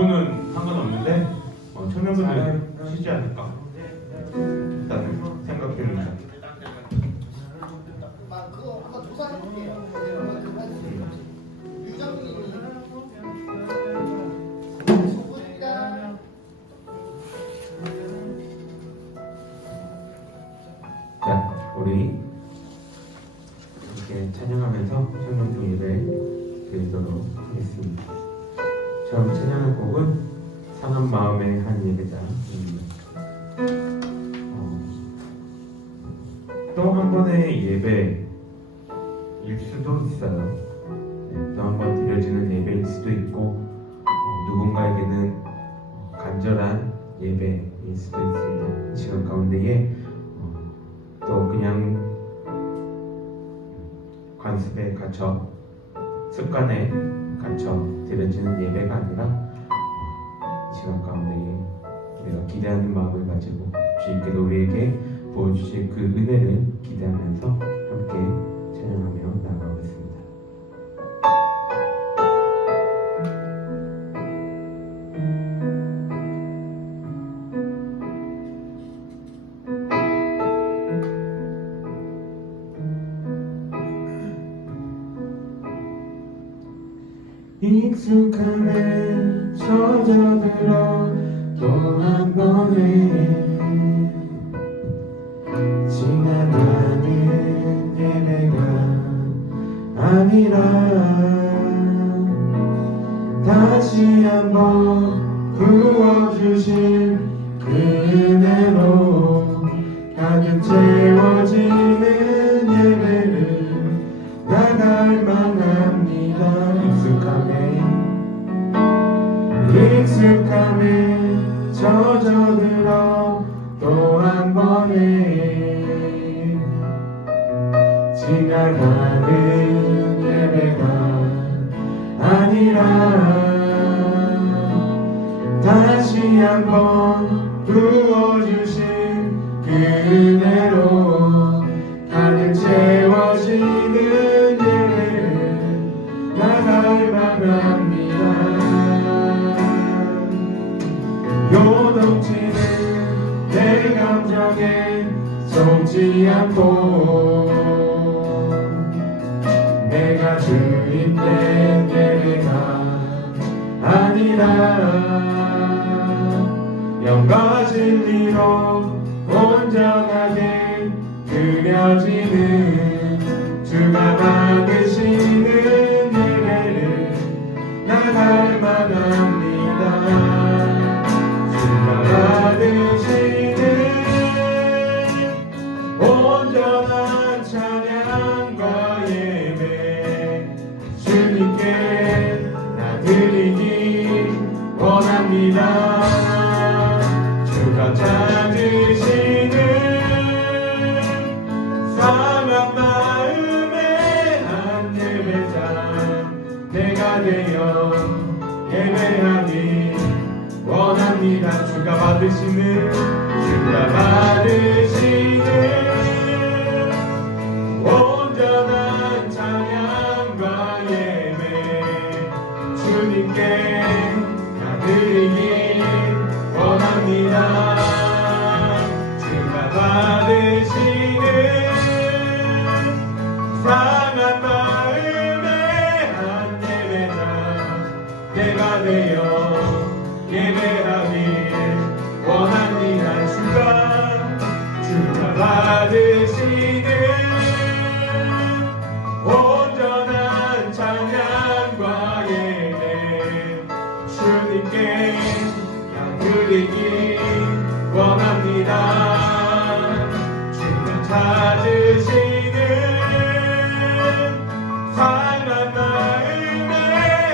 부분은 상관없는데 청년분들 쉬지 않을까 일단은 생각됩니다. 그거 한번 조사해볼게요. 유정민이 소문이다. 자, 우리 이렇게 찬양하면서 청년부 예배 드리도록 하겠습니다. 처음 찬양할 곡은 상한 마음의 한 예배자입니다. 또 한 번의 예배일 수도 있어요. 또 한 번 드려지는 예배일 수도 있고 누군가에게는 간절한 예배일 수도 있습니다. 시간 가운데에 또 그냥 관습에 갇혀 습관에 갇혀 드려지는 예배가 아니라 시간 가운데에 우리가 기대하는 마음을 가지고 주님께서 우리에게 보여주실 그 은혜를 기대하면서 함께 찬양하며 나아가겠습니다. 익숙함에 젖어들어 또 한 번에 지나가는 예배가 아니라 다시 한번 부어주신 그 은혜로 가득 채워지는 예배를 나갈 만합니다. 익숙함에 젖어들어 또 한 번에 지나가는 예배가 아니라 다시 한번 부어주신 그 은혜로 가득 채워지는 예배를 나갈 만합니다. 요동치는 내 감정에 속지 않고 내가 주인된 예배가 아니라 영과 진리로 온전하게 드려지는 주가 받으시는 예배를 나갈 만합니다. 받으시는 온전한 찬양과 예배 주님께 나 드리기 원합니다. 주가 찾으시는 사랑 마음의 한 예배자 내가 되어 예배하기 원합니다. 주가 받으시는 온전한 찬양과 예배 주님께 다 드리기 원합니다. 주가 받으시는 상한 마음의 한 예배자 내가 되어 예배하길 원합니다. 주가 받으시는 온전한 찬양과 예배 주님께 드리기 원합니다. 주가 찾으시는 상한 마음의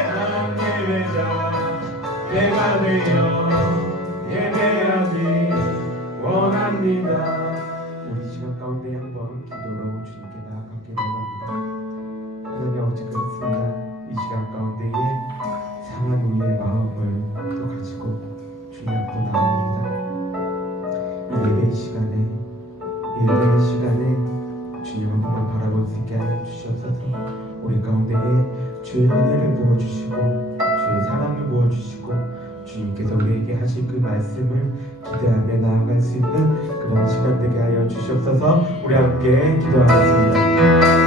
한 예배자 내가 되어 예배하기 원합니다. 우리 시간 가운데 한번 기도로 주님께 나아가기 원합니다. 하나님 아버지 그렇습니다. 이 시간 가운데에 상한 우리의 마음을 또 가지고 주님 앞으로 나옵니다. 이 예배의 시간에 주님 한 번만 바라볼 수 있게 하여 주시옵소서. 우리 가운데에 주의 은혜를 부어주시고 주의 사랑을 부어주시고 주님께서 우리에게 하실 그 말씀을 기대하며 나아갈 수 있는 그런 시간 되게 하여 주시옵소서. 우리 함께 기도하겠습니다.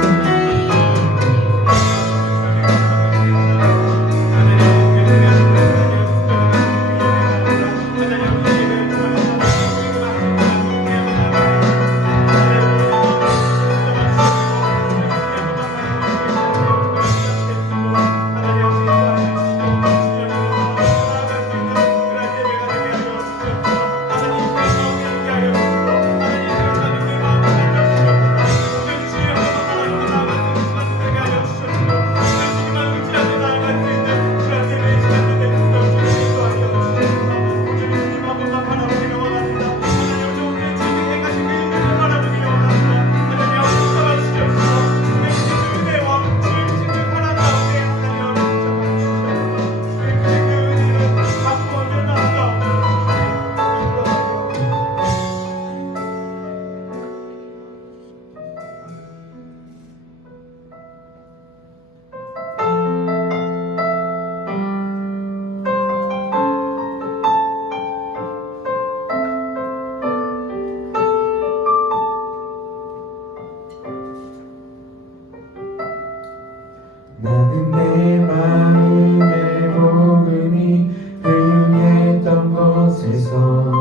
나는 내 마음의 복음이 흥했던 곳에서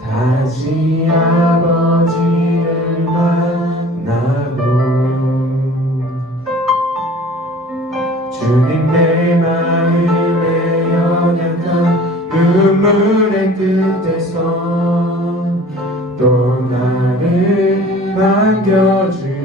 다시 아버지를 만나고 주님 내 마음의 연약한 눈물의 끝에서 또 나를 반겨주시네.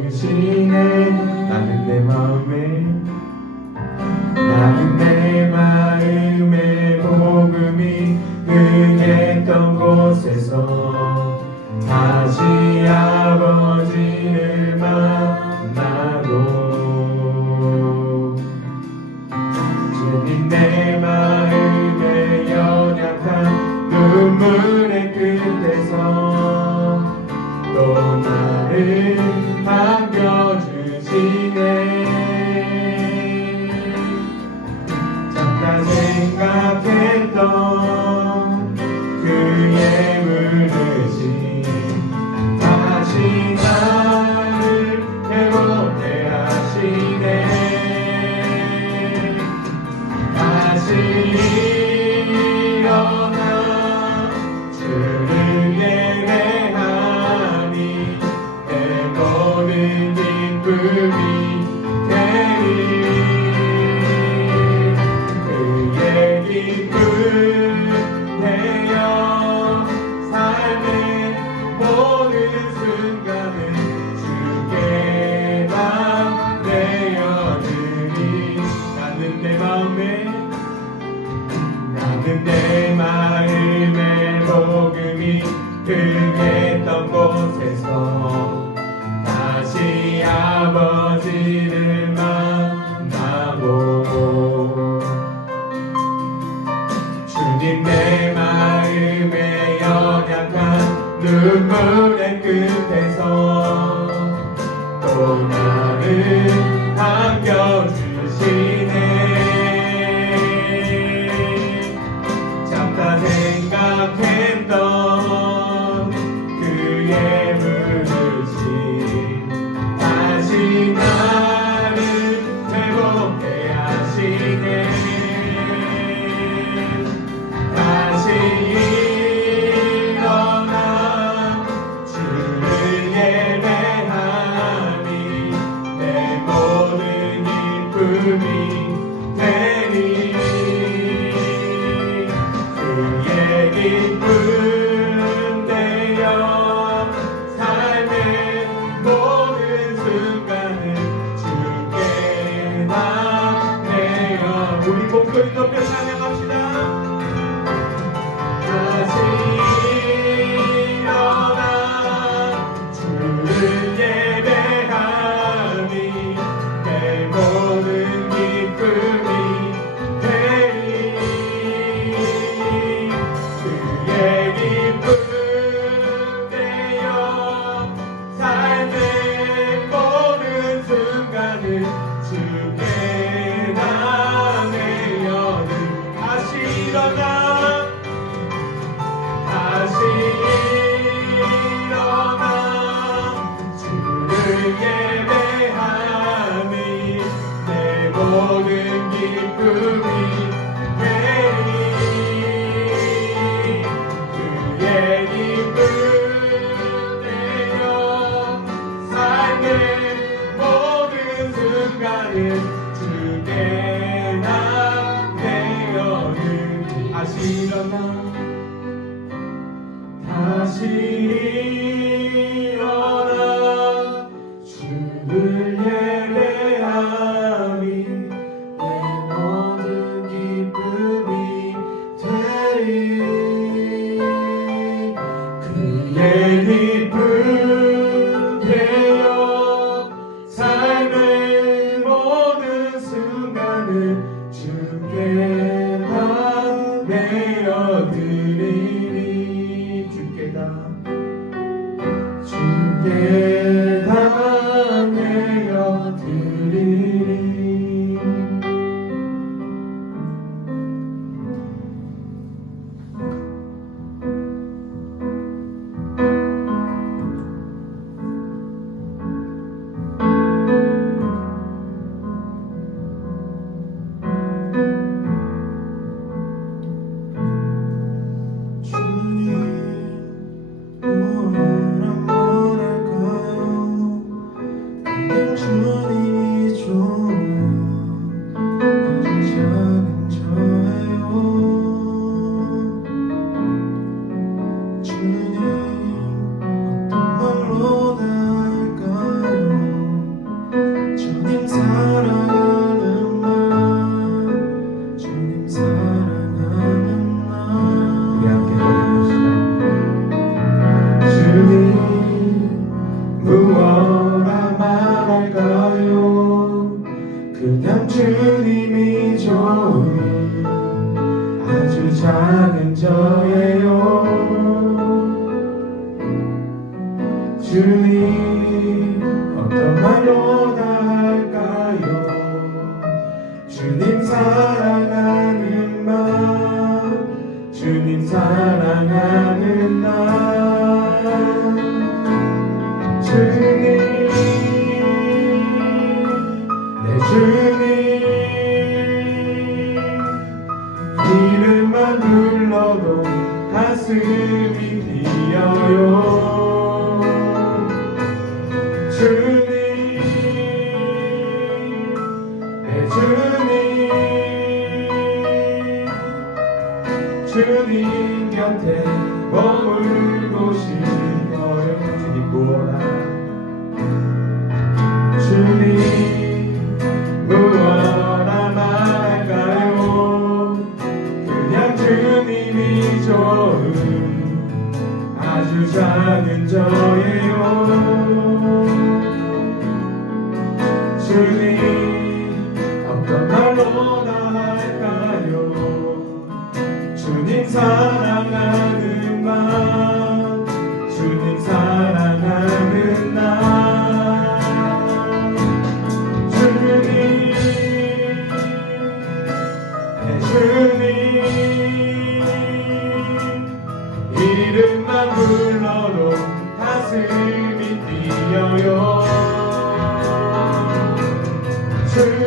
나는 내 마음의 복음이 흥했던 곳에서 다시 아버지를 만나고 주님 내 마음의 연약한 눈물의 끝에서 또 나를 반겨주시네. 생각했던 그의 물으심 다시 나를 회복해 하시네. 다시 일어나 주를 예배하니 내 모든 기쁨이 되리. 기쁨 되어 삶의 모든 순간을 주께 다 내어드리. 나는 내 마음의 복음이 흥했던 곳에서 다시 아버지를 만나고 주님 내 마음의 연약한 눈물의 끝에서 또 나를 반겨주시네. 잠깐 생각했던 그의 부르심 다시 나를 회복해 하시네. 일어나 주를 예배하니 내 모든 기쁨이 되리. 그의 기쁨 다시 일어나 다시 일어나 주를 예배함이 내 모든 기쁨이 되리 그의 기쁨 되어 삶의 모든 순간을 주께 다 내어드리니 주께 다 내어드리니 주님 뭐라 말할까요 그냥 주님이 좋은 아주 작은 저예요 주님 어떤 말로 다 할까요 주님 사랑하는 말 주님 사랑하는 말 우리 함께 고백합시다 주님 무엇라 말할까요 그냥 주님이 좋은 아주 작은 저예요 주님 어떤 말로 다 할까요 주님 사랑하는 말 주님 사랑하는 날 주님 내 주님 이름만 불러도 가슴이 뛰어요 주님 내 주님 주님 곁에 머물고 싶어요 주님 무엇라 주님 무엇라 말할까요 그냥 주님이 좋은 아주 작은 저예요 주님 어떤 말로 다 할까요 주님 사랑하는 말 주님 사랑하는 날 주님 내 주님 이름만 불러도 가슴이 뛰어요 주님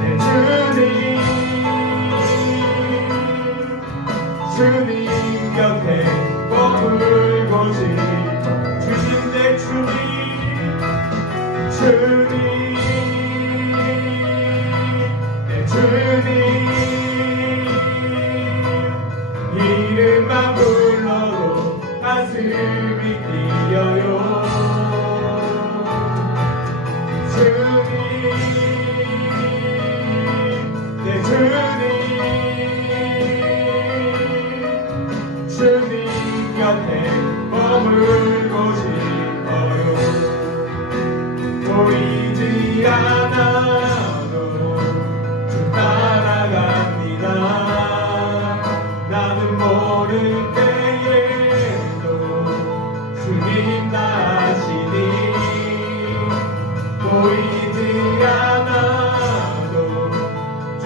내 주님 주님 곁에 머물고 싶어 주님 내 주님 주님 내 주님 이름만 불러도 가슴이 뛰어요 주님 내 주님 주님 곁에 머물고 싶어요 보이지 않아도 주 따라갑니다 나는 모를 때에도 주님 나시니 보이지 않아도 주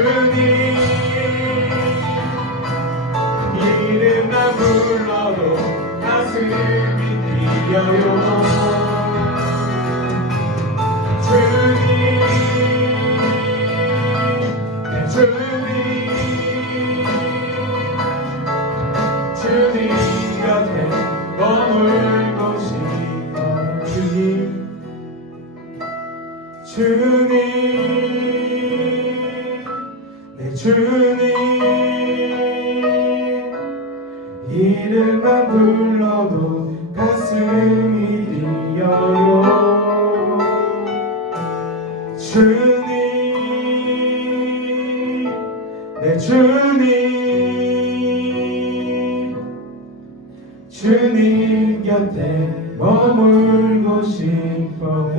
주님 이름만 불러도 가슴이 뛰어요. 주님 내 주님 주님 곁에 머물고 싶어. 주님 내 주님 이름만 불러도 가슴이 뛰어요. 주님 내 주님 주님 곁에 머물고 싶어.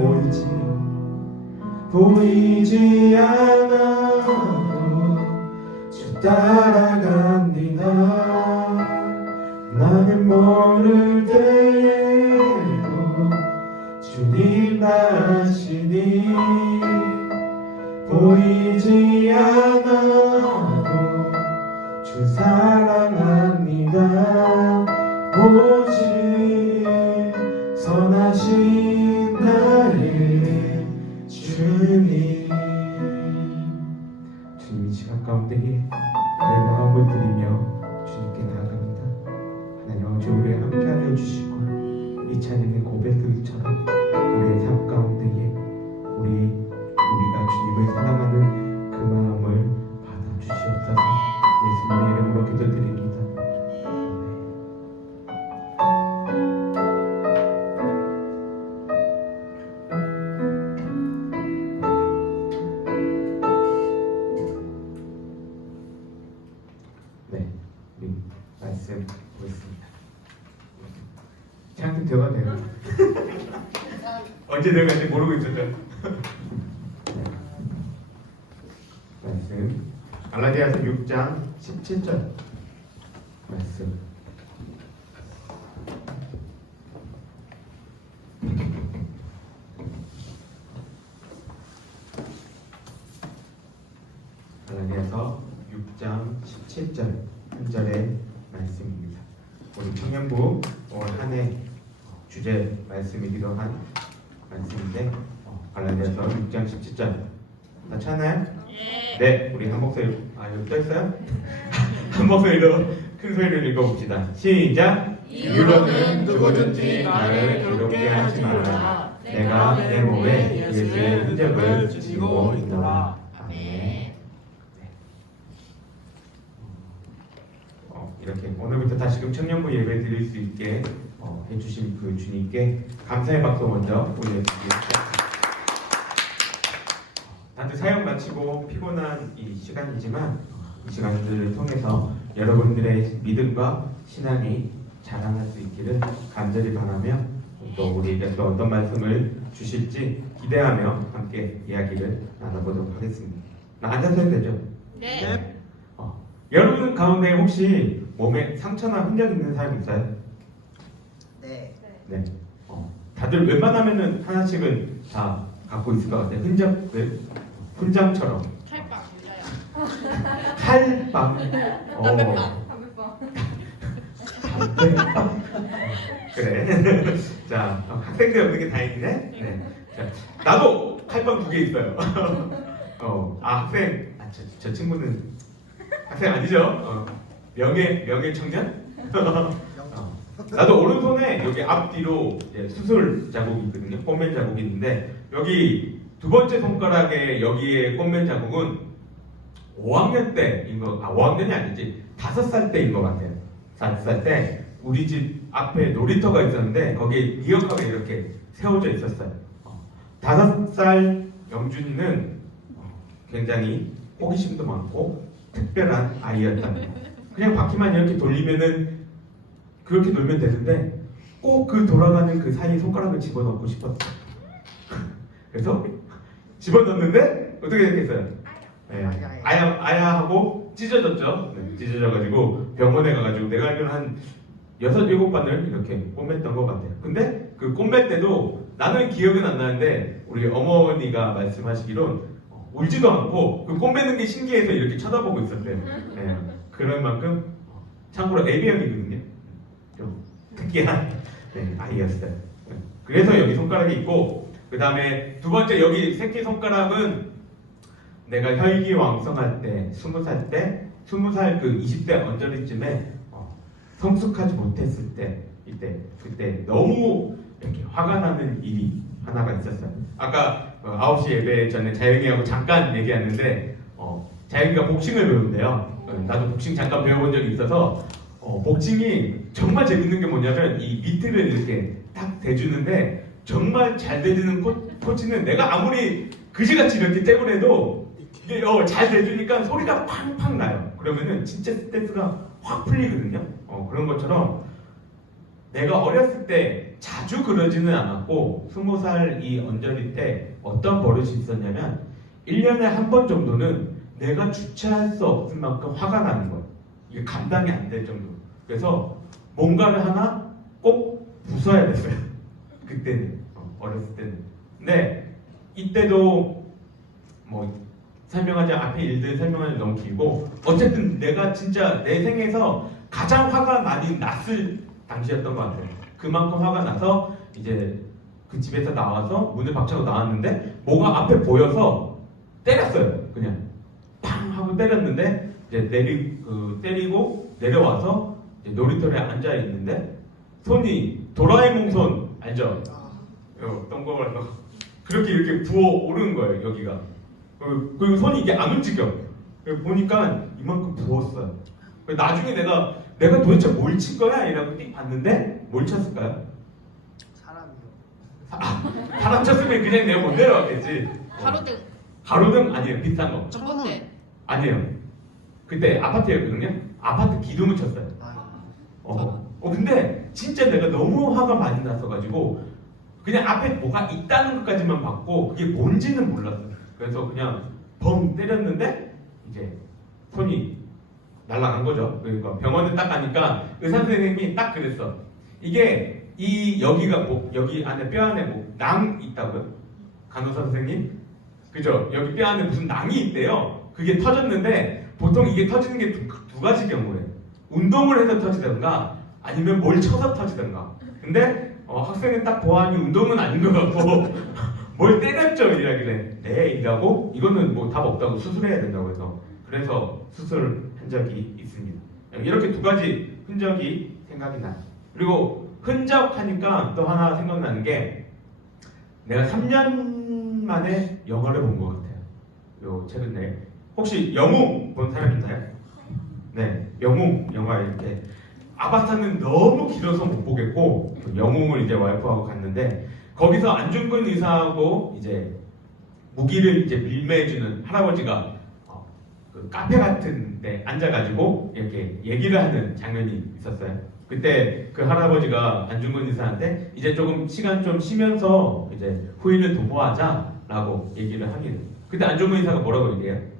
보이지 않아도 주 따라갑니다. 나는 모를 때에도 주님 나시니 보이지 않아도 주 사랑합니다. 오직 선하신 나의 주님. 주님 이 시간 가운데 내 마음을 드리며 주님께 나아갑니다. 하나님 아버지 우리와 함께하여 주시고 이 찬양의 고백들처럼 우리의 삶 가운데에 우리가 주님을 사랑하는 그 마음을 받아주시옵소서. 예수님의 이름으로 기도드립니다. 네, 우리 말씀 보겠습니다. 찬양 되어도 돼요? 언제 들어갈지 모르고 있었죠. 말씀 갈라디아서 6장 17절 말씀. 갈라디아서 6장 17절 한 절의 말씀입니다. 우리 청년부 올 한 해 주제 말씀이기도 한 말씀인데 갈라디아서 6장 17절 다 찾나요? 네, 우리 한 목소리 여기 떠 있어요? 한 목소리로 큰 소리를 읽어봅시다. 시작. 이유로는 누구든지 나를 괴롭게 하지 말라. 내가 내 몸에 예수의 흔적을 지고 있노라. 아멘. 이렇게 오늘부터 다시금 청년부 예배 드릴 수 있게 해주신 그 주님께 감사의 박수 먼저 올려드리겠습니다. 다들 사역 마치고 피곤한 이 시간이지만 이 시간들을 통해서 여러분들의 믿음과 신앙이 자라날 수 있기를 간절히 바라며 또 우리에게 또 어떤 말씀을 주실지 기대하며 함께 이야기를 나눠보도록 하겠습니다. 앉아서 해도 되죠? 네. 여러분 가운데 혹시 몸에 상처나 흔적 있는 사람 있어요? 네. 네. 다들 웬만하면은 하나씩은 다 갖고 있을 것 같아요. 흔적들, 훈장처럼. 칼빵 유자야. 칼빵. 담배빵. 담배빵. 그래. 자, 학생들 없는 게 다행이네. 네. 자, 나도 칼빵 2개 있어요. 학생. 저 친구는 학생 아니죠? 명예 청년? 나도 오른손에 여기 앞뒤로 수술 자국이 있거든요. 꼼맨 자국이 있는데 여기 두 번째 손가락에 여기에 꼼맨 자국은 5학년 때인 거, 5학년이 아니지 5살 때인 것 같아요. 5살 때 우리 집 앞에 놀이터가 있었는데 거기에 리어카가 이렇게 세워져 있었어요. 5살 영준이는 굉장히 호기심도 많고 특별한 아이였답니다. 그냥 바퀴만 이렇게 돌리면은 그렇게 놀면 되는데 꼭 그 돌아가는 그 사이 손가락을 집어넣고 싶었어요. 그래서 집어넣는데 어떻게 됐겠어요? 네. 아야 하고 찢어졌죠. 네, 찢어져가지고 병원에 가가지고 내가 알기로는 한 6, 7번을 이렇게 꿰맸던 것 같아요. 근데 그 꿰맬 때도 나는 기억은 안 나는데 우리 어머니가 말씀하시기론 울지도 않고 그 꼼매는 게 신기해서 이렇게 쳐다보고 있었대요. 네, 그런 만큼 참고로 A형이거든요. 좀 특이한 아이였어요. 네, 그래서 여기 손가락이 있고 그 다음에 두 번째 여기 새끼 손가락은 내가 혈기왕성할 때 20살 때 20살 그 20대 언저리쯤에 성숙하지 못했을 때 그때 너무 이렇게 화가 나는 일이 하나가 있었어요. 아까 9시 예배 전에 자영이하고 잠깐 얘기했는데 자영이가 복싱을 배운대요. 나도 복싱 잠깐 배워본 적이 있어서 복싱이 정말 재밌는 게 뭐냐면 이 미트를 이렇게 딱 대주는데 정말 잘 대주는 코치는 내가 아무리 그지같이 이렇게 잽을 해도 이게 잘 대주니까 소리가 팡팡 나요. 그러면은 진짜 스트레스가 확 풀리거든요. 그런 것처럼 내가 어렸을 때 자주 그러지는 않았고 20살 이 언저리 때 어떤 버릇이 있었냐면 1년에 한 번 정도는 내가 주체할 수 없을 만큼 화가 나는 거예요. 이게 감당이 안 될 정도. 그래서 뭔가를 하나 꼭 부숴야 됐어요. 그때는 어렸을 때는. 근데 이때도 뭐 설명하자 앞에 일들 설명하기 너무 길고 어쨌든 내가 진짜 내 생에서 가장 화가 많이 났을 당시였던 것 같아요. 그만큼 화가 나서 이제 그 집에서 나와서 문을 박차고 나왔는데 뭐가 앞에 보여서 때렸어요. 그냥 팡 하고 때렸는데 이제 때리고 내려와서 이제 놀이터에 앉아 있는데 손이 도라에몽 손 알죠? 동그란 거 그렇게 이렇게 부어 오르는 거예요. 여기가 그리고 손이 이게 안 움직여. 보니까 이만큼 부었어요. 나중에 내가 도대체 뭘 친 거야? 이라고 띡 봤는데 뭘 쳤을까요? 사람이요. 사람 쳤으면 그냥 내가 못 내려왔겠지. 가로등. 가로등 아니에요. 비슷한 거. 전봇대. 아니에요. 그때 아파트였거든요. 아파트 기둥을 쳤어요. 근데 진짜 내가 너무 화가 많이 났어가지고 그냥 앞에 뭐가 있다는 것까지만 봤고 그게 뭔지는 몰랐어요. 그래서 그냥 벙 때렸는데 이제 손이 날아간 거죠. 그러니까 병원에 딱 가니까 의사 선생님이 딱 그랬어. 이게 여기가 여기 안에 뼈 안에 낭 있다고요? 간호사 선생님? 그죠? 여기 뼈 안에 무슨 낭이 있대요. 그게 터졌는데 보통 이게 터지는 게 두 가지 경우에 운동을 해서 터지던가 아니면 뭘 쳐서 터지던가. 근데 학생은 딱 보아하니 운동은 아닌 것 같고 뭘 때렸죠 이라길래 네 이라고 이거는 뭐 답 없다고 수술해야 된다고 해서 그래서 수술한 적이 있습니다. 이렇게 두 가지 흔적이 생각이 나요. 그리고 흔적 하니까 또 하나 생각나는 게 내가 3년 만에 영화를 본 것 같아요. 요 최근에 혹시 영웅 본 사람 있나요? 네, 영웅 영화 이렇게 아바타는 너무 길어서 못 보겠고 영웅을 이제 와이프하고 갔는데 거기서 안중근 의사하고 이제 무기를 이제 밀매해주는 할아버지가 그 카페 같은 데 앉아가지고 이렇게 얘기를 하는 장면이 있었어요. 그때 그 할아버지가 안중근 의사한테 이제 조금 시간 좀 쉬면서 이제 후일을 도모하자라고 얘기를 합니다. 그때 안중근 의사가 뭐라고 얘기해요?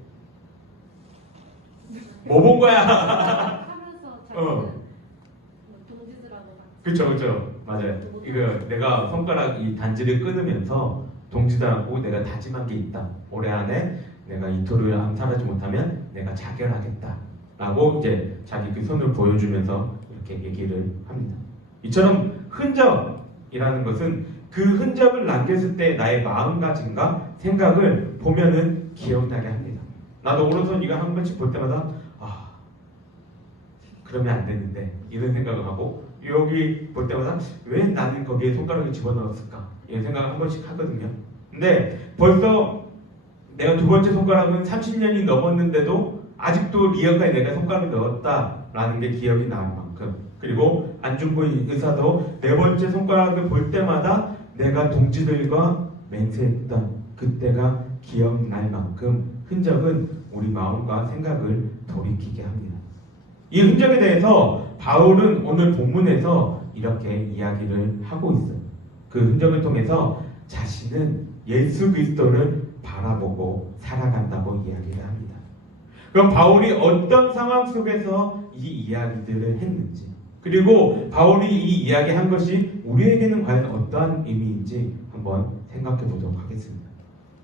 뭐 본 거야? 하면서 동지들하고 그쵸 맞아요. 이거 내가 손가락 이 단지를 끊으면서 동지들하고 내가 다짐한 게 있다. 올해 안에 내가 이토를 암살하지 못하면 내가 자결하겠다 라고 이제 자기 그 손을 보여주면서 이렇게 얘기를 합니다. 이처럼 흔적이라는 것은 그 흔적을 남겼을 때 나의 마음가짐과 생각을 보면은 기억나게 합니다. 나도 오른손 이거 한 번씩 볼 때마다 그러면 안 되는데 이런 생각을 하고 여기 볼 때마다 왜 나는 거기에 손가락을 집어넣었을까 이런 생각을 한 번씩 하거든요. 근데 벌써 내가 두 번째 손가락은 30년이 넘었는데도 아직도 리어카에 내가 손가락을 넣었다라는 게 기억이 나는 만큼 그리고 안중근 의사도 네 번째 손가락을 볼 때마다 내가 동지들과 맹세했던 그때가 기억날 만큼 흔적은 우리 마음과 생각을 돌이키게 합니다. 이 흔적에 대해서 바울은 오늘 본문에서 이렇게 이야기를 하고 있어요. 그 흔적을 통해서 자신은 예수 그리스도를 바라보고 살아간다고 이야기를 합니다. 그럼 바울이 어떤 상황 속에서 이 이야기들을 했는지 그리고 바울이 이 이야기한 것이 우리에게는 과연 어떠한 의미인지 한번 생각해 보도록 하겠습니다.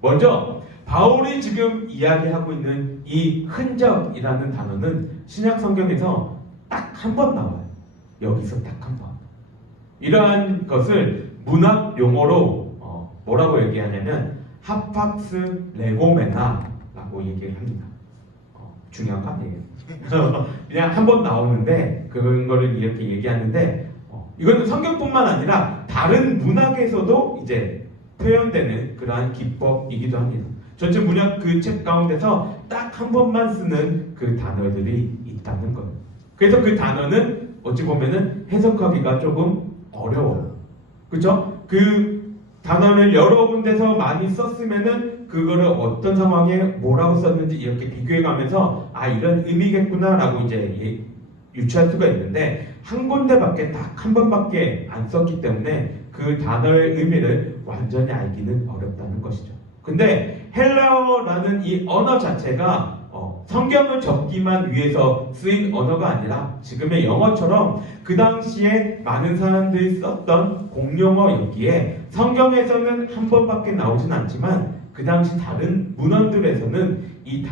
먼저 바울이 지금 이야기하고 있는 이 흔적이라는 단어는 신약 성경에서 딱 한 번 나와요. 여기서 딱 한 번. 이러한 것을 문학 용어로 뭐라고 얘기하냐면 하팍스 레고메나라고 얘기를 합니다. 중요한 거 아니에요. 그냥 한 번 나오는데 그런 거를 이렇게 얘기하는데 이거는 성경뿐만 아니라 다른 문학에서도 이제 표현되는 그러한 기법이기도 합니다. 전체 문학 그 책 가운데서 딱 한 번만 쓰는 그 단어들이 있다는 거예요. 그래서 그 단어는 어찌 보면은 해석하기가 조금 어려워요. 그렇죠? 그 단어를 여러 군데서 많이 썼으면은 그거를 어떤 상황에 뭐라고 썼는지 이렇게 비교해가면서 아 이런 의미겠구나라고 이제 유추할 수가 있는데 한 군데밖에 딱 한 번밖에 안 썼기 때문에 그 단어의 의미를 완전히 알기는 어렵다는 것이죠. 근데 헬라어라는 이 언어 자체가 성경을 적기만 위해서 쓰인 언어가 아니라 지금의 영어처럼 그 당시에 많은 사람들이 썼던 공용어였기에 성경에서는 한 번밖에 나오진 않지만 그 당시 다른 문헌들에서는 이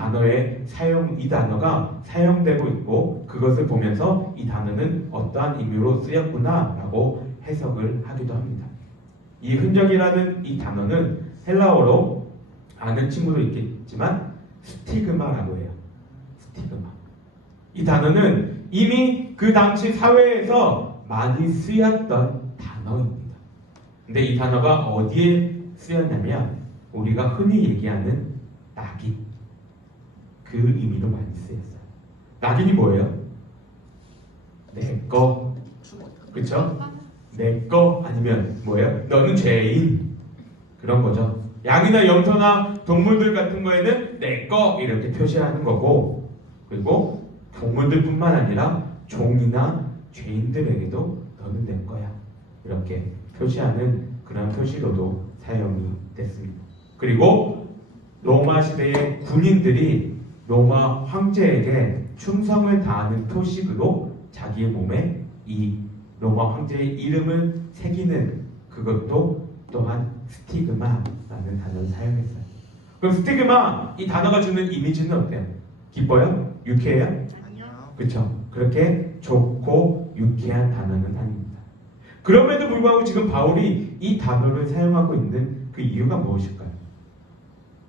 단어가 사용되고 있고 그것을 보면서 이 단어는 어떠한 의미로 쓰였구나라고 해석을 하기도 합니다. 이 흔적이라는 이 단어는 헬라어로 아는 친구도 있겠지만 스티그마라고 해요. 스티그마. 이 단어는 이미 그 당시 사회에서 많이 쓰였던 단어입니다. 근데 이 단어가 어디에 쓰였냐면 우리가 흔히 얘기하는 낙인 그 의미로 많이 쓰였어요. 낙인이 뭐예요? 내 거, 그쵸? 내 거 아니면 뭐예요? 너는 죄인 그런 거죠. 양이나 염소나 동물들 같은 거에는 내 거 이렇게 표시하는 거고 그리고 동물들뿐만 아니라 종이나 죄인들에게도 너는 내 거야 이렇게 표시하는 그런 표시로도 사용이 됐습니다. 그리고 로마 시대의 군인들이 로마 황제에게 충성을 다하는 표식으로 자기의 몸에 이 로마 황제의 이름을 새기는 그것도 또한 스티그마라는 단어를 사용했어요. 그럼 스티그마 이 단어가 주는 이미지는 어때요? 기뻐요? 유쾌해요? 아니요. 그렇죠. 그렇게 좋고 유쾌한 단어는 아닙니다. 그럼에도 불구하고 지금 바울이 이 단어를 사용하고 있는 그 이유가 무엇일까요?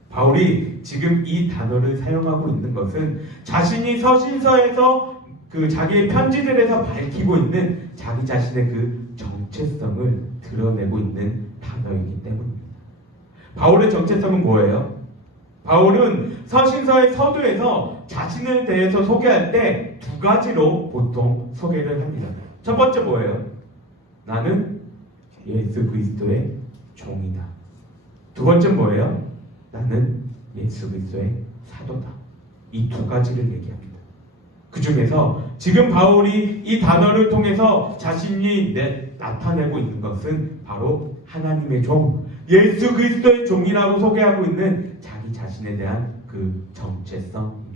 바울이 지금 이 단어를 사용하고 있는 것은 자신이 서신서에서 그 자기의 편지들에서 밝히고 있는 자기 자신의 그 정체성을 드러내고 있는 단어이기 때문입니다. 바울의 정체성은 뭐예요? 바울은 서신서의 서두에서 자신을 대해서 소개할 때 두 가지로 보통 소개를 합니다. 첫 번째 뭐예요? 나는 예수 그리스도의 종이다. 두 번째 뭐예요? 나는 예수 그리스도의 사도다. 이 두 가지를 얘기합니다. 그 중에서 지금 바울이 이 단어를 통해서 자신이 나타내고 있는 것은 바로 하나님의 종, 예수 그리스도의 종이라고 소개하고 있는 자기 자신에 대한 그 정체성입니다.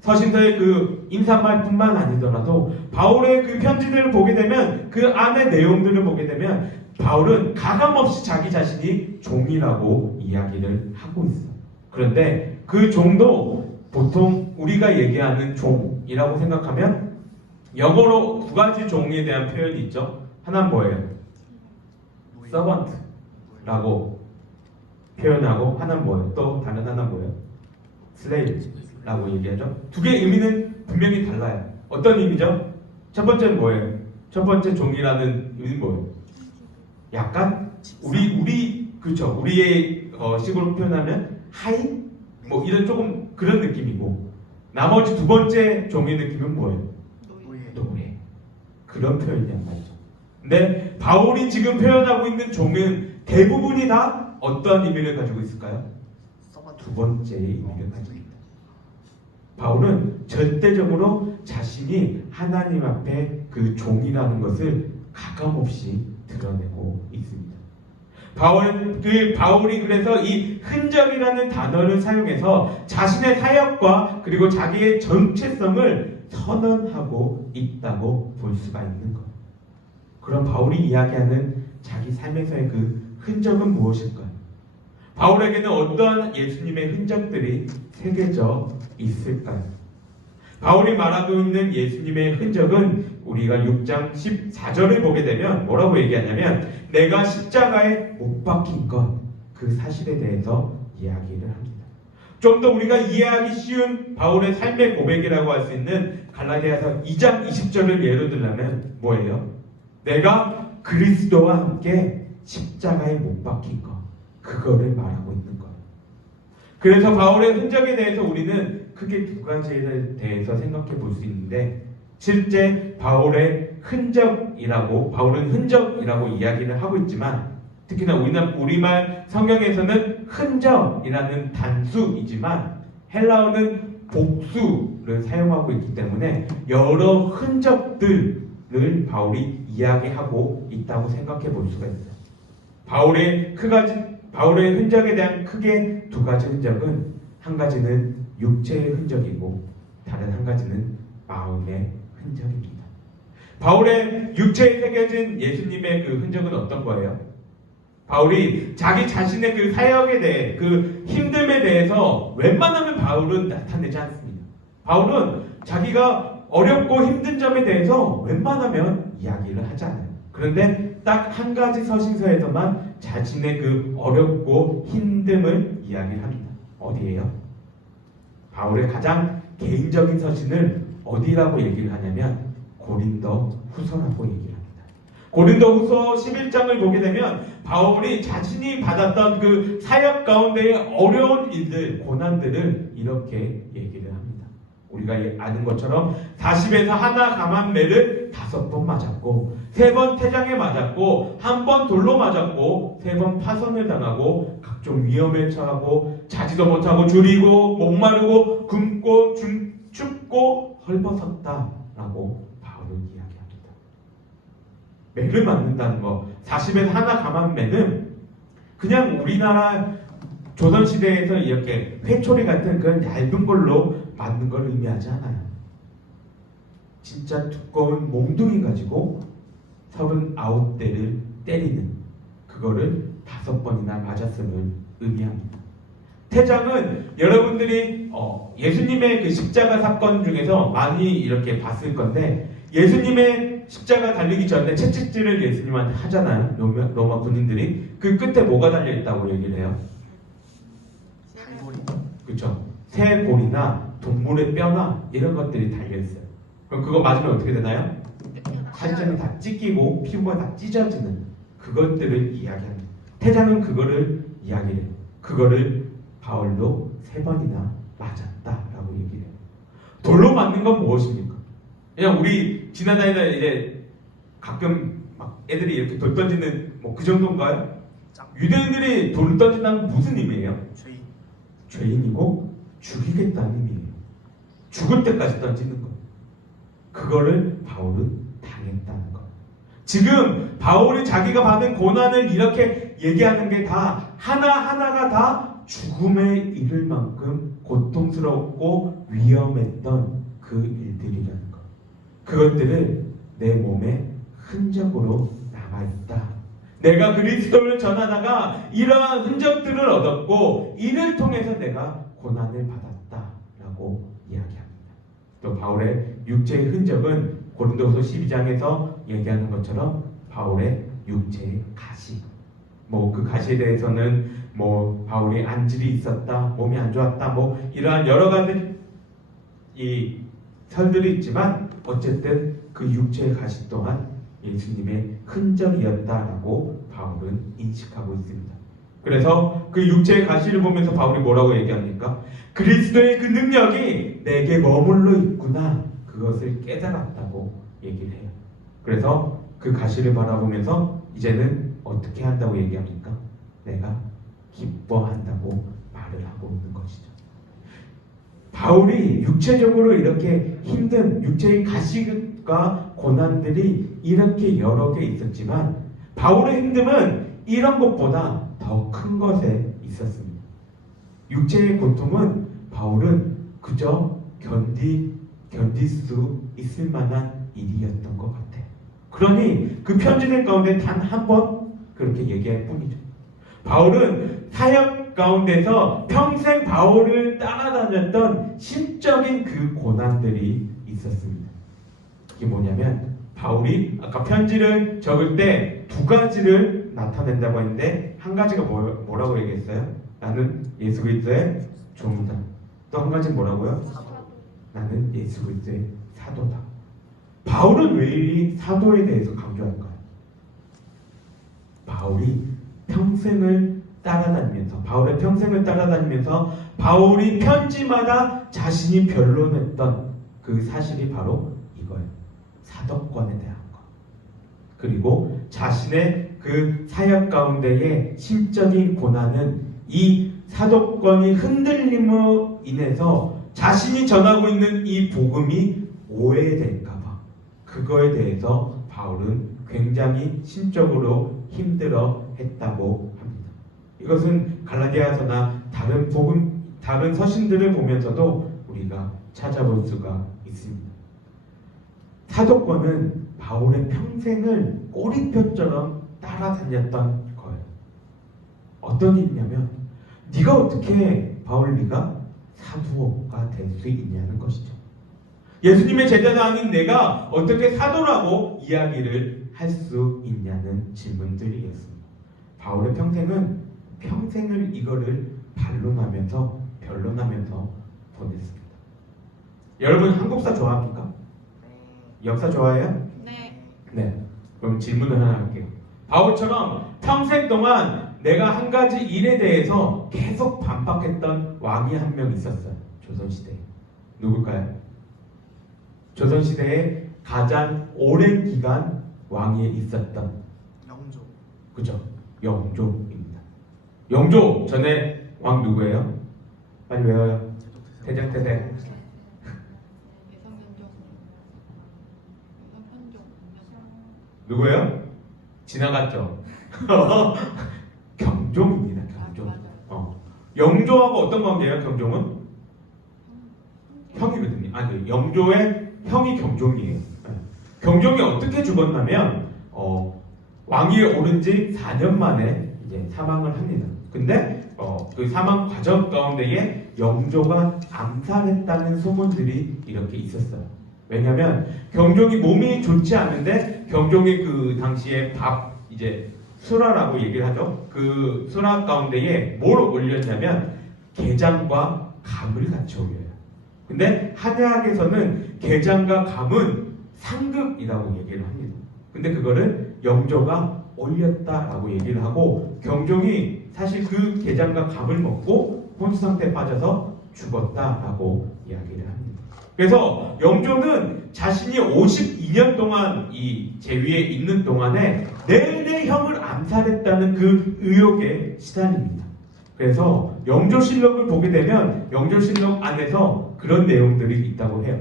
서신서의 그 인사말뿐만 아니더라도 바울의 그 편지들을 보게 되면 그 안의 내용들을 보게 되면 바울은 가감없이 자기 자신이 종이라고 이야기를 하고 있어요. 그런데 그 종도 보통 우리가 얘기하는 종이라고 생각하면 영어로 두 가지 종에 대한 표현이 있죠. 하나는 뭐예요? 서번트라고 표현하고 하나는 뭐예요? 또 다른 하나는 뭐예요? 슬레이브라고 얘기하죠. 두 개의 의미는 분명히 달라요. 어떤 의미죠? 첫 번째는 뭐예요? 첫 번째 종이라는 의미는 뭐예요? 약간 그렇죠. 우리의 식으로 표현하면 하인 뭐 이런 조금 그런 느낌이고 나머지 두 번째 종의 느낌은 뭐예요? 노예. 그런 표현이란 말이죠. 근데 바울이 지금 표현하고 있는 종은 대부분이 다 어떤 의미를 가지고 있을까요? 두 번째의 의미를 가지고 있다. 바울은 절대적으로 자신이 하나님 앞에 그 종이라는 것을 가감없이 드러내고 있습니다. 바울이 그래서 이 흔적이라는 단어를 사용해서 자신의 사역과 그리고 자기의 정체성을 선언하고 있다고 볼 수가 있는 것. 그럼 바울이 이야기하는 자기 삶에서의 그 흔적은 무엇일까요? 바울에게는 어떠한 예수님의 흔적들이 새겨져 있을까요? 바울이 말하고 있는 예수님의 흔적은 우리가 6장 14절을 보게 되면 뭐라고 얘기하냐면 내가 십자가에 못 박힌 것, 그 사실에 대해서 이야기를 합니다. 좀 더 우리가 이해하기 쉬운 바울의 삶의 고백이라고 할 수 있는 갈라디아서 2장 20절을 예로 들면 뭐예요? 내가 그리스도와 함께 십자가에 못 박힌 것, 그거를 말하고 있는 거예요. 그래서 바울의 흔적에 대해서 우리는 크게 두 가지에 대해서 생각해 볼 수 있는데, 실제 바울은 흔적이라고 이야기를 하고 있지만, 특히나 우리말 성경에서는 흔적이라는 단수이지만 헬라어는 복수를 사용하고 있기 때문에 여러 흔적들을 바울이 이야기하고 있다고 생각해 볼 수가 있어요. 바울의 흔적에 대한 크게 두 가지 흔적은, 한 가지는 육체의 흔적이고 다른 한 가지는 마음의 흔적입니다. 바울의 육체에 새겨진 예수님의 그 흔적은 어떤 거예요? 바울이 자기 자신의 그 사역에 대해, 그 힘듦에 대해서 웬만하면 바울은 나타내지 않습니다. 바울은 자기가 어렵고 힘든 점에 대해서 웬만하면 이야기를 하지 않아요. 그런데 딱 한 가지 서신서에서만 자신의 그 어렵고 힘듦을 이야기를 합니다. 어디예요? 바울의 가장 개인적인 서신을 어디라고 얘기를 하냐면 고린도 후서라고 얘기를 합니다. 고린도 후서 11장을 보게 되면 바울이 자신이 받았던 그 사역 가운데의 어려운 일들, 고난들을 이렇게 얘기를 합니다. 우리가 아는 것처럼 40에서 하나 감한매를 5번 맞았고, 3번 태장에 맞았고, 1번 돌로 맞았고, 3번 파선을 당하고, 각종 위험에 처하고, 자지도 못하고 줄이고 목마르고 굶고 춥고 헐벗었다라고 바울은 이야기합니다. 매를 맞는다는 거, 40에서 하나 감한매는 그냥 우리나라 조선시대에서 이렇게 회초리 같은 그런 얇은 걸로 맞는 걸 의미하지 않아요. 진짜 두꺼운 몽둥이 가지고 39대를 때리는, 그거를 5번이나 맞았음을 의미합니다. 태장은 여러분들이 예수님의 그 십자가 사건 중에서 많이 이렇게 봤을 건데, 예수님의 십자가 달리기 전에 채찍질을 예수님한테 하잖아요. 로마 군인들이. 그 끝에 뭐가 달려있다고 얘기를 해요? 그렇죠. 새 골이나 동물의 뼈나 이런 것들이 달려있어요. 그럼 그거 맞으면 어떻게 되나요? 살점이 다 찢기고 피부가 다 찢어지는 그것들을 이야기합니다. 태장은 그거를 이야기해요. 그거를 바울도 3번이나 맞았다라고 얘기해요. 돌로 맞는 건 무엇입니까? 그냥 우리 지나다니다 이제 가끔 막 애들이 이렇게 돌 던지는 뭐 그 정도인가요? 유대인들이 돌 던진다는 무슨 의미예요? 죄인이고 죽이겠다는 의미예요. 죽을 때까지 던지는 거. 그거를 바울은 당했다는 거. 지금 바울이 자기가 받은 고난을 이렇게 얘기하는 게 다 하나하나가 다 죽음에 이를 만큼 고통스럽고 위험했던 그 일들이라는 거. 그것들을 내 몸에 흔적으로 남아있다. 내가 그리스도를 전하다가 이러한 흔적들을 얻었고, 이를 통해서 내가 고난을 받았다라고 이야기합니다. 또 바울의 육체의 흔적은 고린도후서 12장에서 얘기하는 것처럼 바울의 육체의 가시, 그 가시에 대해서는 바울이 안질이 있었다, 몸이 안 좋았다, 이러한 여러 가지 이 설들이 있지만, 어쨌든 그 육체의 가시 또한 예수님의 흔적이었다라고 바울은 인식하고 있습니다. 그래서 그 육체의 가시를 보면서 바울이 뭐라고 얘기합니까? 그리스도의 그 능력이 내게 머물러 있구나, 그것을 깨달았다고 얘기를 해요. 그래서 그 가시를 바라보면서 이제는 어떻게 한다고 얘기합니까? 내가 기뻐한다고 말을 하고 있는 것이죠. 바울이 육체적으로 이렇게 힘든 육체의 가시가 고난들이 이렇게 여러 개 있었지만, 바울의 힘듦은 이런 것보다 더 큰 것에 있었습니다. 육체의 고통은 바울은 그저 견딜 수 있을 만한 일이었던 것 같아요. 그러니 그 편지들 가운데 단 한 번 그렇게 얘기할 뿐이죠. 바울은 사역 가운데서 평생 바울을 따라다녔던 심적인 그 고난들이 있었습니다. 그게 뭐냐면 바울이 아까 편지를 적을 때 두 가지를 나타낸다고 했는데 한 가지가 뭐라고 얘기했어요? 나는 예수 그리스도의 종이다. 또 한 가지는 뭐라고요? 나는 예수 그리스도의 사도다. 바울은 왜 이 사도에 대해서 강조할까요? 바울이 평생을 따라다니면서 바울의 평생을 따라다니면서 바울이 편지마다 자신이 변론했던 그 사실이 바로 이거예요. 사도권에 대한 것. 그리고 자신의 그 사역 가운데의 심적인 고난은 이 사도권이 흔들림으로 인해서 자신이 전하고 있는 이 복음이 오해될까봐 그거에 대해서 바울은 굉장히 심적으로 힘들어 했다고 합니다. 이것은 갈라디아서나 다른 서신들을 보면서도 우리가 찾아볼 수가 있습니다. 사도권은 바울의 평생을 꼬리표처럼 따라다녔던 거예요. 어떤 의미냐면 네가 어떻게 바울 네가 사도가 될 수 있냐는 것이죠. 예수님의 제자도 아닌 내가 어떻게 사도라고 이야기를 할 수 있냐는 질문들이겠습니다. 바울의 평생을 이거를 변론하면서 보냈습니다. 여러분 한국사 좋아합니까? 역사 좋아해요? 네. 네. 그럼 질문을 하나 할게요. 바울처럼 평생 동안 내가 한 가지 일에 대해서 계속 반박했던 왕이 한 명 있었어요. 조선시대에. 누굴까요? 조선시대에 가장 오랜 기간 왕위에 있었던 영조. 그죠? 영조입니다. 영조 전에 왕 누구예요? 빨리 외워요. 대적태세. 누구예요? 지나갔죠. 경종입니다. 경종. 영조하고 어떤 관계예요? 경종은 형이거든요. 아니 영조의 형이 경종이에요. 경종이 어떻게 죽었냐면 왕위에 오른 지 4년 만에 이제 사망을 합니다. 근데 그 사망 과정 가운데에 영조가 암살했다는 소문들이 이렇게 있었어요. 왜냐하면 경종이 몸이 좋지 않은데 경종이 그 당시에 이제 수라라고 얘기를 하죠. 그 수라 가운데에 뭘 올렸냐면 게장과 감을 같이 올려요. 근데 한약에서는 게장과 감은 상급이라고 얘기를 합니다. 근데 그거를 영조가 올렸다라고 얘기를 하고 경종이 사실 그 게장과 감을 먹고 혼수 상태에 빠져서 죽었다라고 이야기를 합니다. 그래서 영조는 자신이 52년 동안 이 제위에 있는 동안에 내내 형을 암살했다는 그 의혹에 시달립니다. 그래서 영조실록을 보게 되면 영조실록 안에서 그런 내용들이 있다고 해요.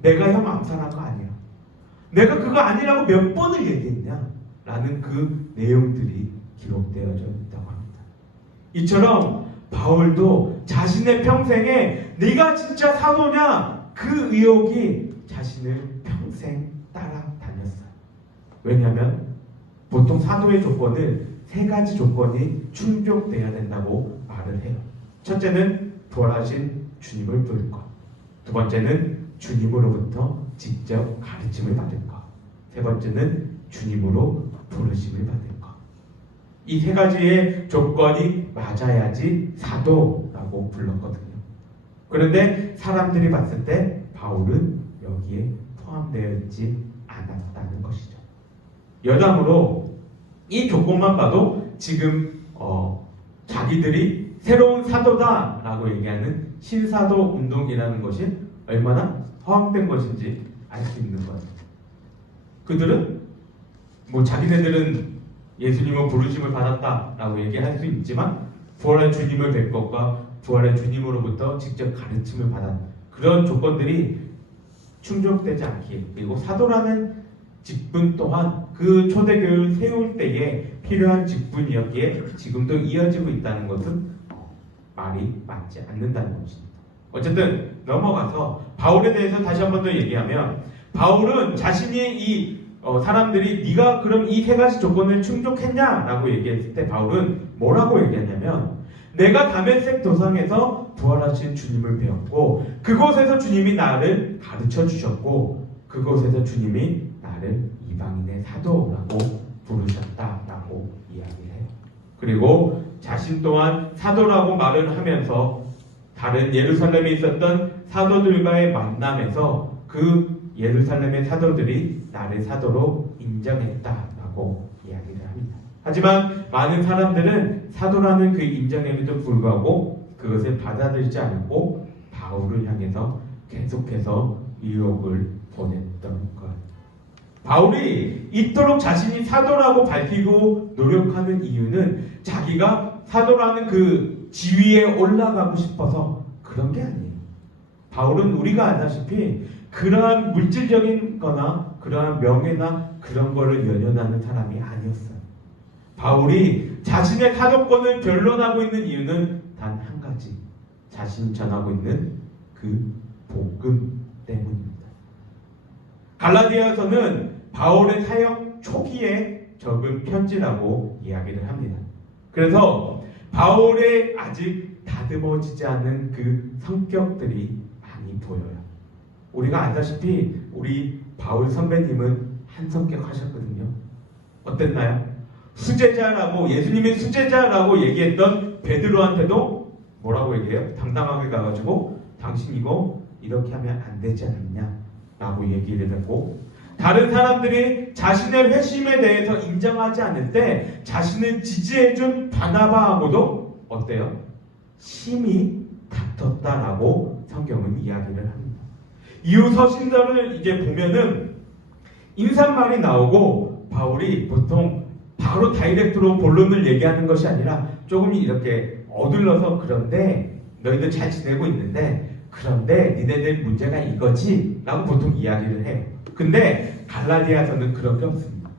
내가 형 암살한 거 아니야. 내가 그거 아니라고 몇 번을 얘기했냐? 라는 그 내용들이 기록되어져 있다고 합니다. 이처럼 바울도 자신의 평생에 네가 진짜 사도냐? 그 의혹이 자신을 평생 따라다녔어요. 왜냐하면 보통 사도의 조건을 3가지 조건이 충족돼야 된다고 말을 해요. 첫째는 부활하신 주님을 부를 것. 두 번째는 주님으로부터 직접 가르침을 받을 것. 세 번째는 주님으로 부르심을 받을 것. 이 3가지의 조건이 맞아야지 사도라고 불렀거든요. 그런데 사람들이 봤을 때 바울은 여기에 포함되어 있지 않았다는 것이죠. 여담으로 이 조건만 봐도 지금 자기들이 새로운 사도다라고 얘기하는 신사도 운동이라는 것이 얼마나 허황된 것인지 알 수 있는 거예요. 그들은 자기네들은 예수님은 부르심을 받았다라고 얘기할 수 있지만 부활의 주님을 뵐 것과 부활의 주님으로부터 직접 가르침을 받은 그런 조건들이 충족되지 않기에 그리고 사도라는 직분 또한 그 초대교회를 세울 때에 필요한 직분이었기에 지금도 이어지고 있다는 것은 말이 맞지 않는다는 것입니다. 어쨌든 넘어가서 바울에 대해서 다시 한 번 더 얘기하면 바울은 자신이 이 사람들이 네가 그럼 이 3가지 조건을 충족했냐라고 얘기했을 때 바울은 뭐라고 얘기하냐면 내가 다메섹 도상에서 부활하신 주님을 배웠고 그곳에서 주님이 나를 가르쳐 주셨고 그곳에서 주님이 나를 이방인의 사도라고 부르셨다라고 이야기를 해요. 그리고 자신 또한 사도라고 말을 하면서 다른 예루살렘에 있었던 사도들과의 만남에서 그 예루살렘의 사도들이 나를 사도로 인정했다라고 이야기를 합니다. 하지만 많은 사람들은 사도라는 그 인정에도 불구하고 그것을 받아들이지 않고 바울을 향해서 계속해서 유혹을 보냈던 것. 바울이 이토록 자신이 사도라고 밝히고 노력하는 이유는 자기가 사도라는 그 지위에 올라가고 싶어서 그런 게 아니에요. 바울은 우리가 알다시피 그러한 물질적인 거나 그러한 명예나 그런 거를 연연하는 사람이 아니었어요. 바울이 자신의 사도권을 변론하고 있는 이유는 단 한 가지. 자신이 전하고 있는 그 복음 때문입니다. 갈라디아서는 바울의 사역 초기에 적은 편지라고 이야기를 합니다. 그래서 바울의 아직 다듬어지지 않은 그 성격들이 많이 보여요. 우리가 알다시피 우리 바울 선배님은 한 성격 하셨거든요. 어땠나요? 수제자라고 예수님의 수제자라고 얘기했던 베드로한테도 뭐라고 얘기해요? 당당하게 가가지고 당신 이거 이렇게 하면 안 되지 않느냐 라고 얘기를 했고 다른 사람들이 자신의 회심에 대해서 인정하지 않을 때 자신을 지지해준 바나바하고도 어때요? 심히 다퉜다라고 성경은 이야기를 합니다. 이후 서신서를 이제 보면은 인사말이 나오고 바울이 보통 바로 다이렉트로 본론을 얘기하는 것이 아니라 조금 이렇게 어둘러서 그런데 너희들 잘 지내고 있는데 그런데 니네들 문제가 이거지 라고 보통 이야기를 해요. 근데 갈라디아서는 그런 게 없습니다.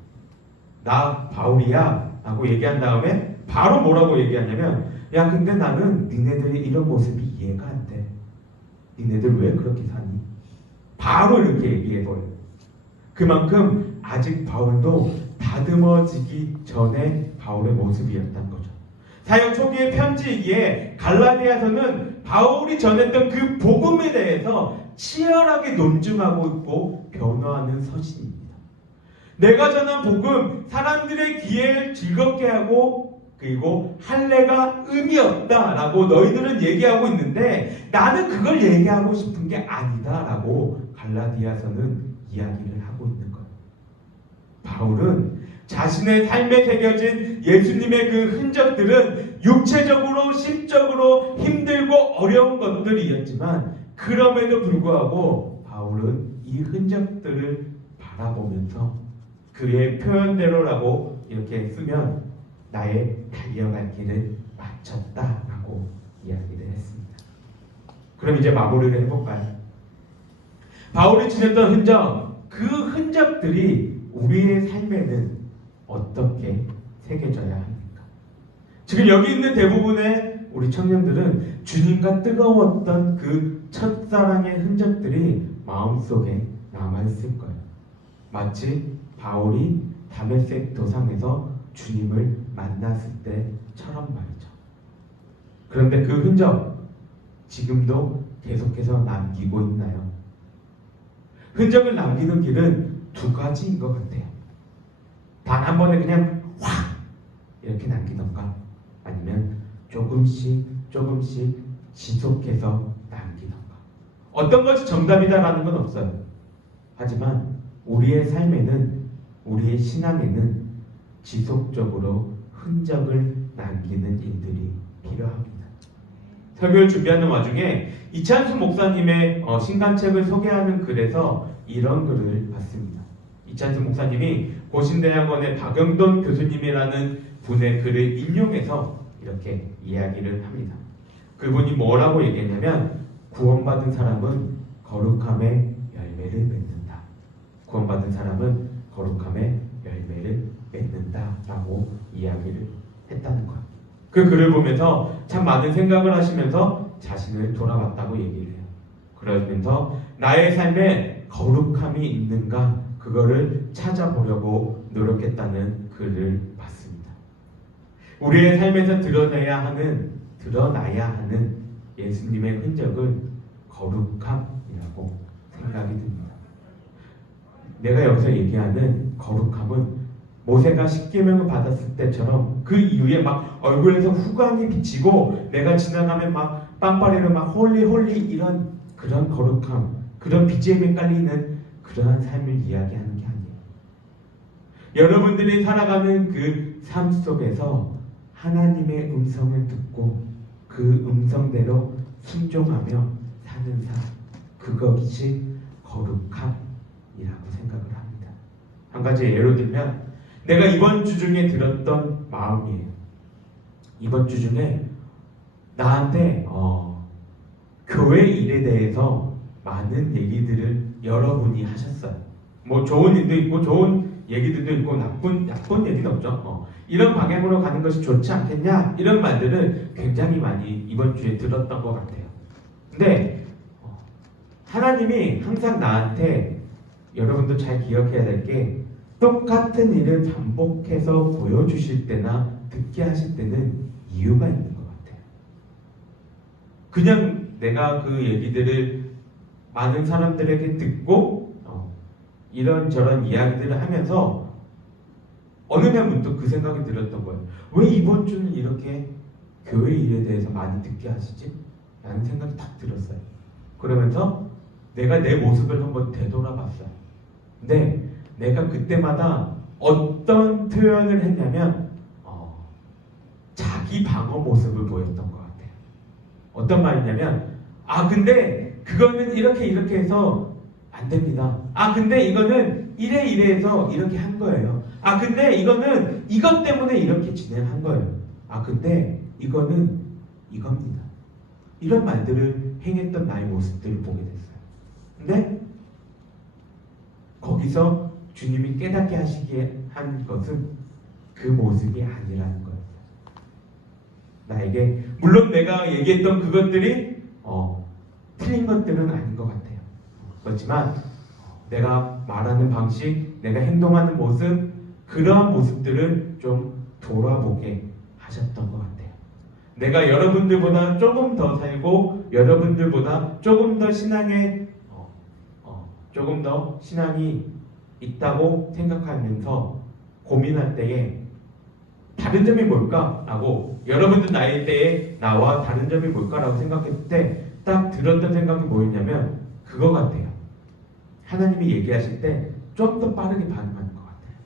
나 바울이야 라고 얘기한 다음에 바로 뭐라고 얘기하냐면 야 근데 나는 니네들의 이런 모습이 이해가 안 돼. 니네들 왜 그렇게 사니? 바로 이렇게 얘기해버려요. 그만큼 아직 바울도 다듬어지기 전에 바울의 모습이었던 거죠. 사역 초기의 편지이기에 갈라디아서는 바울이 전했던 그 복음에 대해서 치열하게 논증하고 있고 변호하는 서신입니다. 내가 전한 복음, 사람들의 귀에 즐겁게 하고 그리고 할례가 의미 없다라고 너희들은 얘기하고 있는데 나는 그걸 얘기하고 싶은 게 아니다라고 갈라디아서는 이야기를 하고 있는 거예요. 바울은 자신의 삶에 새겨진 예수님의 그 흔적들은 육체적으로 심적으로 힘들고 어려운 것들이었지만 그럼에도 불구하고 바울은 이 흔적들을 바라보면서 그의 표현대로라고 이렇게 쓰면 나의 달려갈 길을 마쳤다라고 이야기를 했습니다. 그럼 이제 마무리를 해볼까요? 바울이 지녔던 흔적, 그 흔적들이 우리의 삶에는 어떻게 새겨져야 합니까? 지금 여기 있는 대부분의 우리 청년들은 주님과 뜨거웠던 그 첫사랑의 흔적들이 마음속에 남아있을 거예요. 마치 바울이 다메섹 도상에서 주님을 만났을 때처럼 말이죠. 그런데 그 흔적 지금도 계속해서 남기고 있나요? 흔적을 남기는 길은 두 가지인 것 같아요. 단 한 번에 그냥 확 이렇게 남기던가 아니면 조금씩 지속해서 남기던가. 어떤 것이 정답이다라는 건 없어요. 하지만 우리의 삶에는 우리의 신앙에는 지속적으로 흔적을 남기는 일들이 필요합니다. 설교를 준비하는 와중에 이찬수 목사님의 신간책을 소개하는 글에서 이런 글을 봤습니다. 이찬수 목사님이 고신대학원의 박영돈 교수님이라는 분의 글을 인용해서 이렇게 이야기를 합니다. 그분이 뭐라고 얘기했냐면 구원받은 사람은 거룩함의 열매를 맺는다. 구원받은 사람은 거룩함의 열매를 맺는다라고 이야기를 했다는 거예요. 그 글을 보면서 참 많은 생각을 하시면서 자신을 돌아봤다고 얘기를 해요. 그러면서 나의 삶에 거룩함이 있는가 그거를 찾아보려고 노력했다는 글을 봤습니다. 우리의 삶에서 드러내야 하는 드러나야 하는 예수님의 흔적을 거룩함이라고 생각이 듭니다. 내가 여기서 얘기하는 거룩함은 모세가 십계명을 받았을 때처럼 그 이후에 막 얼굴에서 후광이 비치고 내가 지나가면 막 빵빠레로 막 홀리 이런 그런 거룩함, 그런 BGM에 깔리는 그러한 삶을 이야기하는 게 아니에요. 여러분들이 살아가는 그 삶 속에서 하나님의 음성을 듣고 그 음성대로 순종하며 사는 삶, 그것이 거룩함이라고 생각을 합니다. 한 가지 예로 들면 내가 이번 주 중에 들었던 마음이에요. 이번 주 중에 나한테 교회 일에 대해서 많은 얘기들을 여러분이 하셨어요. 뭐 좋은 일도 있고 좋은 얘기들도 있고 나쁜 얘기도 없죠. 이런 방향으로 가는 것이 좋지 않겠냐 이런 말들을 굉장히 많이 이번 주에 들었던 것 같아요. 근데 하나님이 항상 나한테 여러분도 잘 기억해야 될 게 똑같은 일을 반복해서 보여주실 때나 듣게 하실 때는 이유가 있는 것 같아요. 그냥 내가 그 얘기들을 많은 사람들에게 듣고 이런저런 이야기들을 하면서 어느 날 문득 그 생각이 들었던 거예요. 왜 이번 주는 이렇게 교회 일에 대해서 많이 듣게 하시지? 라는 생각이 딱 들었어요. 그러면서 내가 내 모습을 한번 되돌아봤어요. 근데 내가 그때마다 어떤 표현을 했냐면 자기 방어 모습을 보였던 것 같아요. 어떤 말이냐면 근데 그거는 이렇게 해서 안 됩니다. 근데 이거는 이래 해서 이렇게 한 거예요. 근데 이거는 이것 때문에 이렇게 진행한 거예요. 근데 이거는 이겁니다. 이런 말들을 행했던 나의 모습들을 보게 됐어요. 근데 거기서 주님이 깨닫게 하시게 한 것은 그 모습이 아니라는 거예요. 나에게 물론 내가 얘기했던 그것들이 틀린 것들은 아닌 것 같아요. 그렇지만 내가 말하는 방식, 내가 행동하는 모습, 그러한 모습들을 좀 돌아보게 하셨던 것 같아요. 내가 여러분들보다 조금 더 살고 여러분들보다 조금 더 신앙이 있다고 생각하면서 고민할 때에 다른 점이 뭘까라고 여러분들 나이 때에 나와 다른 점이 뭘까라고 생각했을 때 딱 들었던 생각이 뭐였냐면 그거 같아요. 하나님이 얘기하실 때 좀 더 빠르게 반응하는 것 같아요.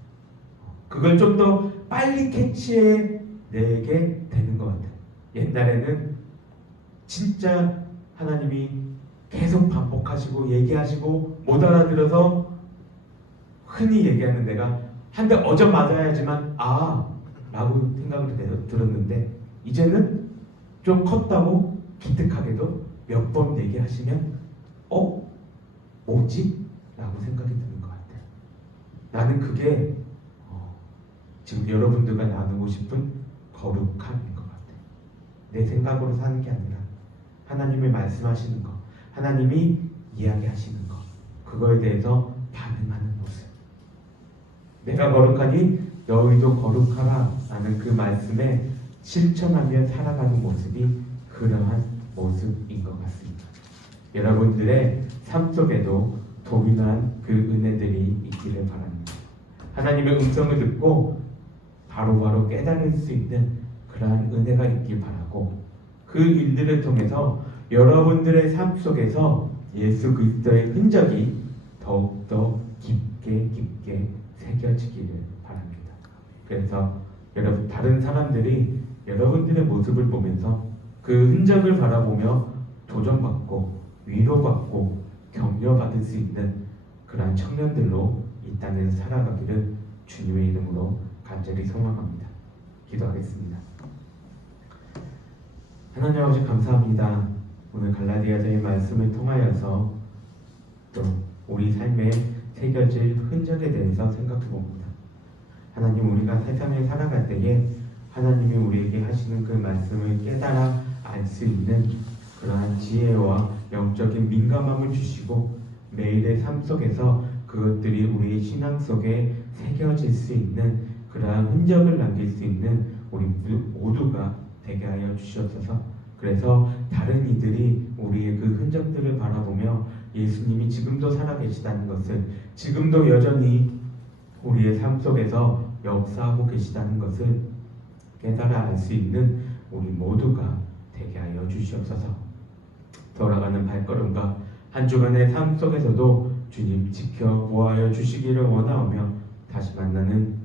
그걸 좀 더 빨리 캐치해내게 되는 것 같아요. 옛날에는 진짜 하나님이 계속 반복하시고 얘기하시고 못 알아들어서 흔히 얘기하는 내가 한 대 어저 맞아야지만 라고 생각을 들었는데 이제는 좀 컸다고 기특하게도 몇 번 얘기하시면 뭐지? 라고 생각이 드는 것 같아요. 나는 그게 지금 여러분들과 나누고 싶은 거룩함인 것 같아요. 내 생각으로 사는 게 아니라 하나님이 말씀하시는 것, 하나님이 이야기하시는 것, 그거에 대해서 반응하는 모습. 내가 거룩하니 너희도 거룩하라 라는 그 말씀에 실천하며 살아가는 모습이 그러한 모습인 것 같습니다. 여러분들의 삶 속에도 동일한 그 은혜들이 있기를 바랍니다. 하나님의 음성을 듣고 바로바로 깨달을 수 있는 그러한 은혜가 있길 바라고 그 일들을 통해서 여러분들의 삶 속에서 예수 그리스도의 흔적이 더욱더 깊게 새겨지기를 바랍니다. 그래서 여러분 다른 사람들이 여러분들의 모습을 보면서 그 흔적을 바라보며 도전받고 위로받고 격려받을 수 있는 그러한 청년들로 이 땅에서 살아가기를 주님의 이름으로 간절히 소망합니다. 기도하겠습니다. 하나님 아버지 감사합니다. 오늘 갈라디아서의 말씀을 통하여서 또 우리 삶에 새겨질 흔적에 대해서 생각해 봅니다. 하나님 우리가 세상에 살아갈 때에 하나님이 우리에게 하시는 그 말씀을 깨달아 알 수 있는 그러한 지혜와 영적인 민감함을 주시고 매일의 삶 속에서 그것들이 우리의 신앙 속에 새겨질 수 있는 그러한 흔적을 남길 수 있는 우리 모두가 되게 하여 주시옵소서. 그래서 다른 이들이 우리의 그 흔적들을 바라보며 예수님이 지금도 살아계시다는 것을, 지금도 여전히 우리의 삶 속에서 역사하고 계시다는 것을 깨달아 알 수 있는 우리 모두가 되게 하여 주시옵소서. 돌아가는 발걸음과 한 주간의 삶 속에서도 주님 지켜 보호하여 주시기를 원하오며, 다시 만나는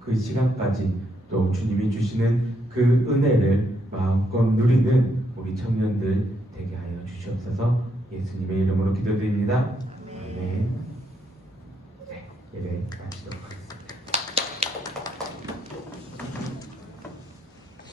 그 시간까지 또 주님이 주시는 그 은혜를 마음껏 누리는 우리 청년들 되게 하여 주시옵소서. 예수님의 이름으로 기도드립니다. 아멘.